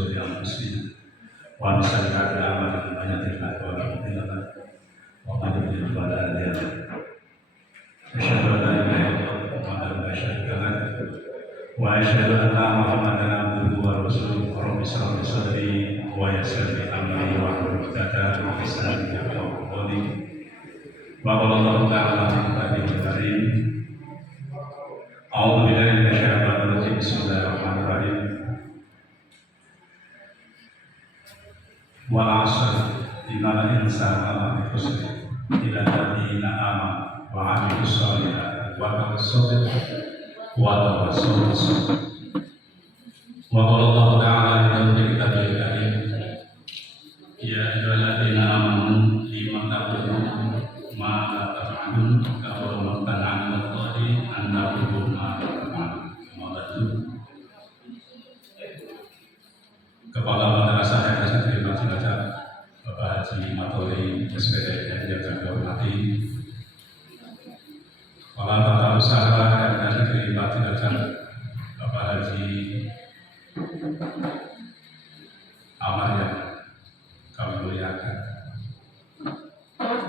شرور أنفسنا ومن سيئات أعمالنا من يهده الله فلا مضل له ومن يضلل فلا هادي له أشهد أن لا إله إلا الله وحده لا شريك له وأشهد أن محمدا عبده ورسوله رب اشرح لي صدري ويسر لي أمري واحلل عقدة من لساني يفقهوا قولي وقال الله تعالى في كتابه الكريم أعوذ بالله من الشيطان الرجيم بسم الله الرحمن الرحيم والعصر إن الإنسان لفي خسر إلا الذين آمنوا وعملوا الصالحات وتواصوا بالحق وتواصوا بالصبر وقال الله تعالى في كتابه الكريم يا أيها الذين آمنوا لم تقولون ما لا تفعلون كبر مقتا عند الله أن تقولوا ما لا تفعلون. Kepala Madrasah Yayasan Negeri Cilacap Bapak Haji Matoli SPDN yang kami hormati, Kepala Tata Usaha Yayasan Negeri Cilacap Bapak Haji Amar yang kami muliakan,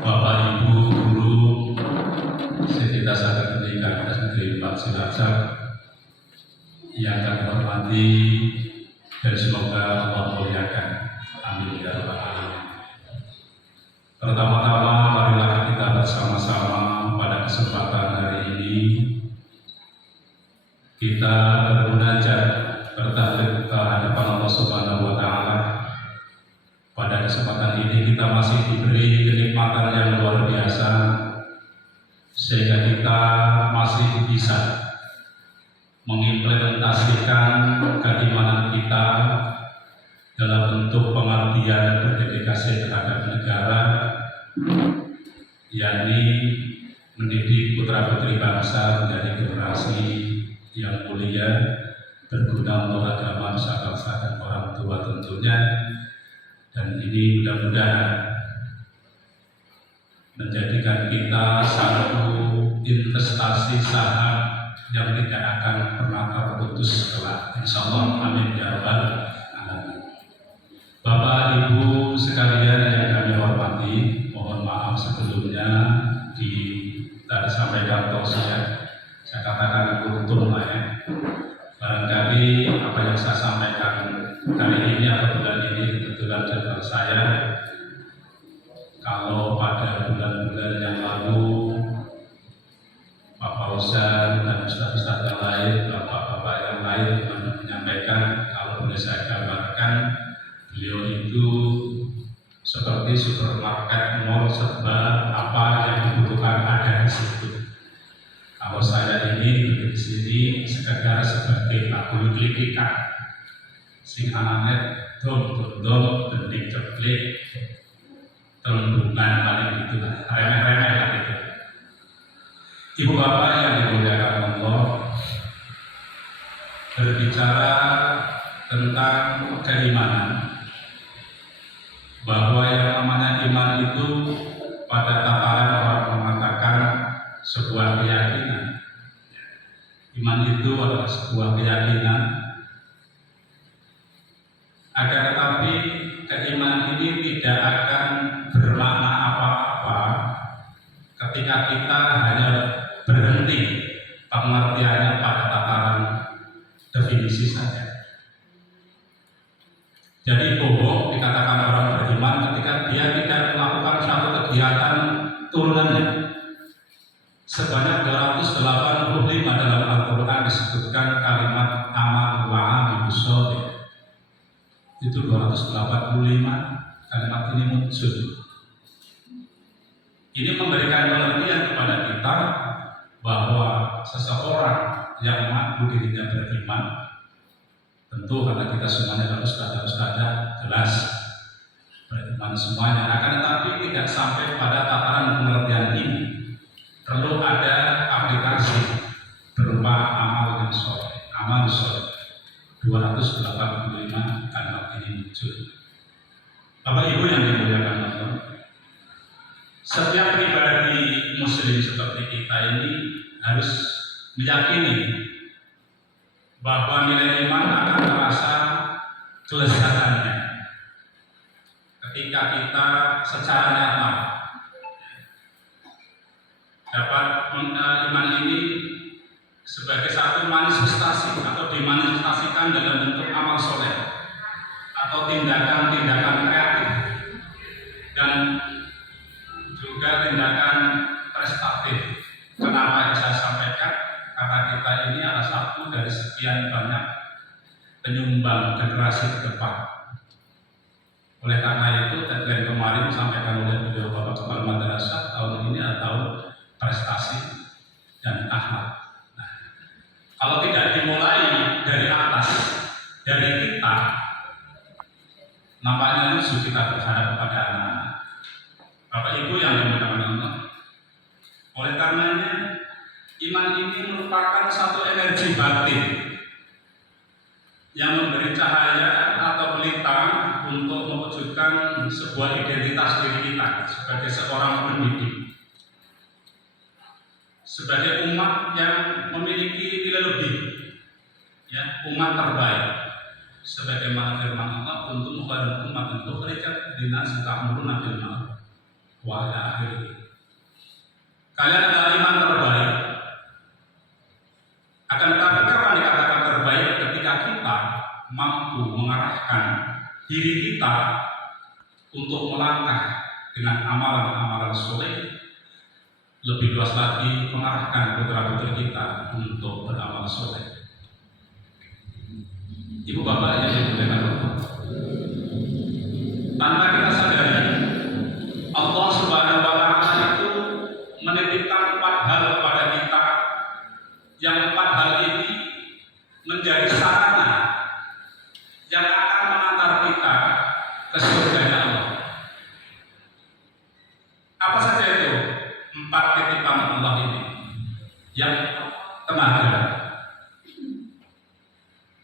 Bapak Ibu Guru Sivitas Akademik Pendidikan Yayasan Negeri Cilacap yang kami hormati, dan semoga Allah muliakan. Amin ya rabbal alamin. Pertama-tama marilah kita bersama-sama pada kesempatan hari ini kita bermunajat, bertahlil ke hadapan Allah Subhanahu wa taala. Pada kesempatan ini kita masih diberi kenikmatan yang luar biasa sehingga kita masih bisa mengimplementasikan keimanan kita dalam bentuk pengabdian berdedikasi terhadap negara, yakni mendidik putra-putri bangsa menjadi generasi yang mulia, berguna untuk agama, nusa bangsa dan orang tua tentunya. Dan ini mudah-mudahan menjadikan kita satu investasi saham yang tidak akan pernah terputus kelak, insyaallah. Amin ya rabbal alamin. Bapak Ibu sekalian yang kami hormati, mohon maaf sebelumnya disampaikan tausiah, saya katakan kultur lah ya. Barangkali apa yang saya sampaikan kali ini atau bulan ini kebetulan jadwal saya, kalau pada bulan-bulan yang lalu Pak Fauzan dan ustaz-ustaz yang lain, bapak-bapak yang lain menyampaikan, kalau boleh saya gambarkan, beliau itu seperti supermarket, mall, serba apa yang dibutuhkan ada di situ. Kalau saya ini di sini sekedar sebagai lagu klikikan, sing anaknya dom bening ceplik, tembungan paling itulah, remeh-remeh lah gitu. Ibu bapak yang dimuliakan Allah, berbicara tentang keimanan, bahwa yang namanya iman itu pada tataran orang mengatakan sebuah keyakinan. Iman itu adalah sebuah keyakinan. Akan tetapi keimanan ini tidak akan bermakna apa-apa ketika kita hanya berhenti pengertiannya pada tataran definisi saja. Jadi bohong dikatakan orang beriman ketika dia tidak melakukan satu kegiatan turunannya. Sebanyak 285 dalam Al-Quran disebutkan kalimat amal wa amilus sholih. Itu 285 kalimat ini muncul. Ini memberikan pengertian kepada kita bahwa seseorang yang mengaku dirinya beriman, tentu karena kita semuanya adalah ustadzah jelas beriman semuanya, akan tetapi tidak sampai pada tataran pengertian ini, perlu ada aplikasi berupa amal yang soleh, amal soleh. 285 kalimat ini muncul. Bapak Ibu yang dimuliakan Allah, setiap pribadi muslim seperti kita ini harus meyakini bahwa nilai iman akan terasa kelezatannya ketika kita secara nyata dapat iman ini sebagai satu manifestasi atau dimanifestasikan dalam bentuk amal soleh atau tindakan-tindakan kreatif dan juga tindakan prestatif. Kenapa saya sampaikan? Karena kita ini adalah satu dari sekian banyak penyumbang generasi ke depan. Oleh karena itu, tagline kemarin disampaikan oleh beliau Bapak Kepala Madrasah tahun ini adalah tahun prestasi dan akhlak. Nah, kalau tidak dimulai dari atas, dari kita, nampaknya musuh kita berhadap kepada anak-anak. Bapak Ibu yang dimuliakan Allah. Oleh karenanya, iman ini merupakan satu energi batin yang memberi cahaya atau pelita untuk mewujudkan sebuah identitas diri kita sebagai seorang pendidik, sebagai umat yang memiliki nilai lebih, ya, umat terbaik. Sebagaimana firman Allah, untuk menghargai umat untuk mereka dinas ta'muruna bil ma'ruf wa ila akhirih. Kalian adalah iman terbaik. Akan tetapi kapan dikatakan terbaik? Ketika kita mampu mengarahkan diri kita untuk melangkah dengan amalan-amalan soleh, lebih luas lagi mengarahkan putra-putri kita untuk beramal soleh. Ibu bapak yang dimuliakan Allah, tanpa kita sadari, Allah Subhanahu wa Ta'ala itu menitipkan 4 hal kepada kita, yang 4 hal ini menjadi sarana yang akan mengantar kita ke surga Allah. Apa saja itu 4 titipan Allah ini? Yang tenaga,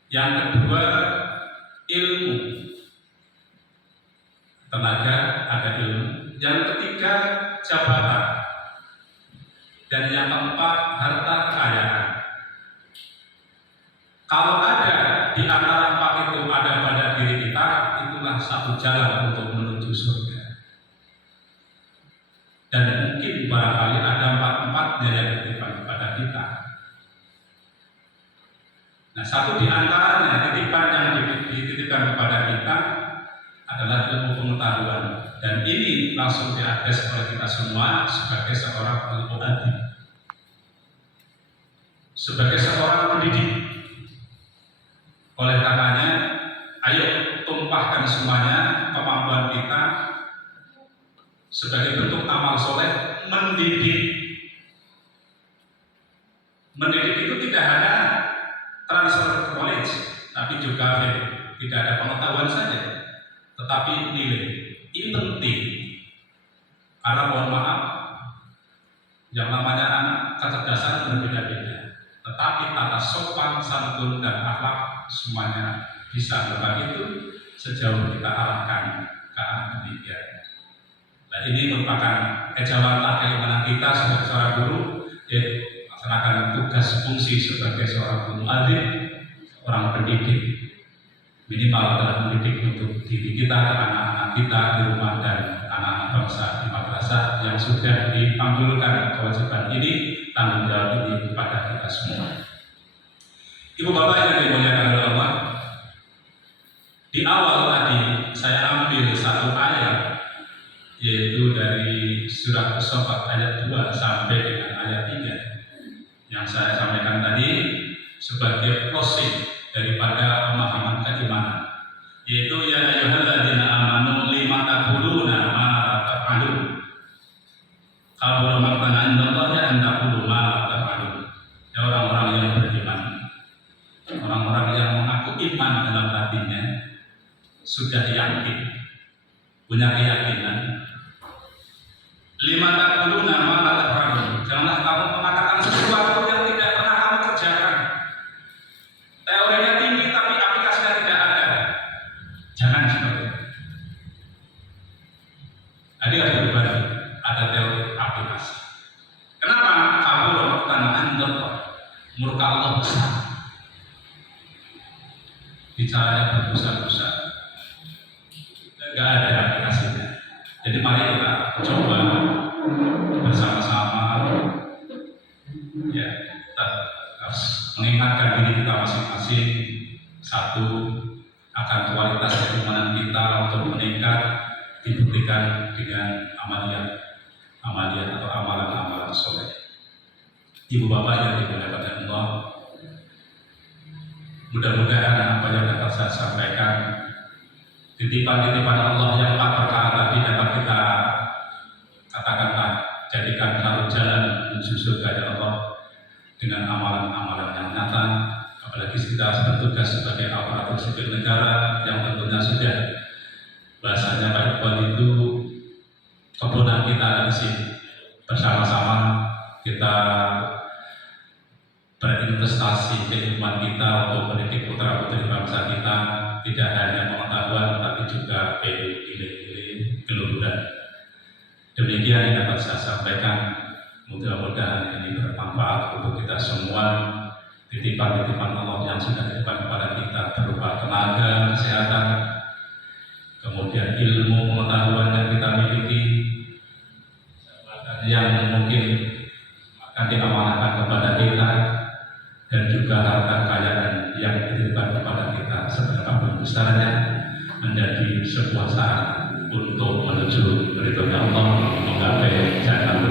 yang kedua ilmu, tenaga ada ilmu, yang ketiga jabatan, dan yang keempat harta kekayaan. Kalau ada di antara 4 itu ada pada diri kita, itulah satu jalan untuk menuju surga. Dan mungkin barangkali ada 4-4 yang dititipkan kepada kita. Nah, satu di antaranya titipan yang dititipkan kepada kita adalah ilmu pengetahuan, dan ini langsung diadres oleh kita semua sebagai seorang al-mu'adib, sebagai seorang pendidik. Oleh karenanya, ayo tumpahkan semuanya kemampuan kita sebagai bentuk amal soleh mendidik. Mendidik itu tidak hanya transfer knowledge, tapi juga tidak ada pengetahuan saja, tetapi nilai. Ini penting, karena mohon maaf, yang namanya anak kecerdasan berbeda-beda, tetapi tata sopan, santun, dan akhlak semuanya bisa berbagi itu sejauh kita arahkan ke arah ketiga. Nah, ini merupakan kejawatan keimanan kita sebagai seorang guru, yaitu melaksanakan tugas fungsi sebagai seorang mu'adzin, seorang pendidik. Minimal adalah mendidik untuk diri kita, anak-anak kita di rumah, dan anak-anak bangsa di madrasah yang sudah dipanggulkan kewajiban ini, tanggung jawab ini kepada kita semua. Ibu bapak yang dimuliakan oleh Allah, di awal tadi saya ambil satu ayat, yaitu dari surah As-Saffat ayat 2 sampai dengan ayat 3 yang saya sampaikan tadi sebagai closing daripada pemahaman keimanan, yaitu ya ayyuhalladzina amanu lima taquluna ma la taf'alun, kabura maqtan 'indallahi an taqulu ma la taf'alun. Ya orang-orang yang beriman, orang-orang yang mengaku iman dalam hatinya, sudah yakin, punya keyakinan, lima taquluna ma la taf'alun, janganlah kamu mengatakan sesuatu yang tidak pernah kamu kerjakan. Teorinya tinggi tapi aplikasinya tidak ada. Jangan seperti itu. Jadi harus berbagi, ada teori aplikasi. Kenapa? Kabur tanah murka Allah besar. Bicaranya berdosa-dosa. akan kualitas keimanan kita untuk meningkat dibuktikan dengan amaliat atau amalan-amalan soleh. Ibu bapak yang dimuliakan Allah, mudah-mudahan apa yang dapat saya sampaikan, titipan-titipan Allah yang tak berkah tadi dapat kita katakanlah jadikan satu jalan menuju surga Allah dengan amalan-amalan yang nyata. Apalagi kita bertugas sebagai aparatur sipil negara yang tentunya sudah bahasanya Pak Iqbal itu kebunan kita di sini bersama-sama kita berinvestasi keilmuan kita untuk mendidik putra putri bangsa kita, tidak hanya pengetahuan tapi juga nilai-nilai keluhuran. Demikian yang dapat saya sampaikan, mudah-mudahan ini bermanfaat untuk kita semua. Titipan-titipan Allah yang sudah dititipkan kepada kita berupa tenaga, kesehatan, kemudian ilmu pengetahuan yang kita miliki, yang mungkin akan diamanahkan kepada kita, dan juga harta kekayaan yang dititipkan kepada kita seberapapun besarnya menjadi sebuah saat untuk menuju ridhonya Allah, menggapai jannah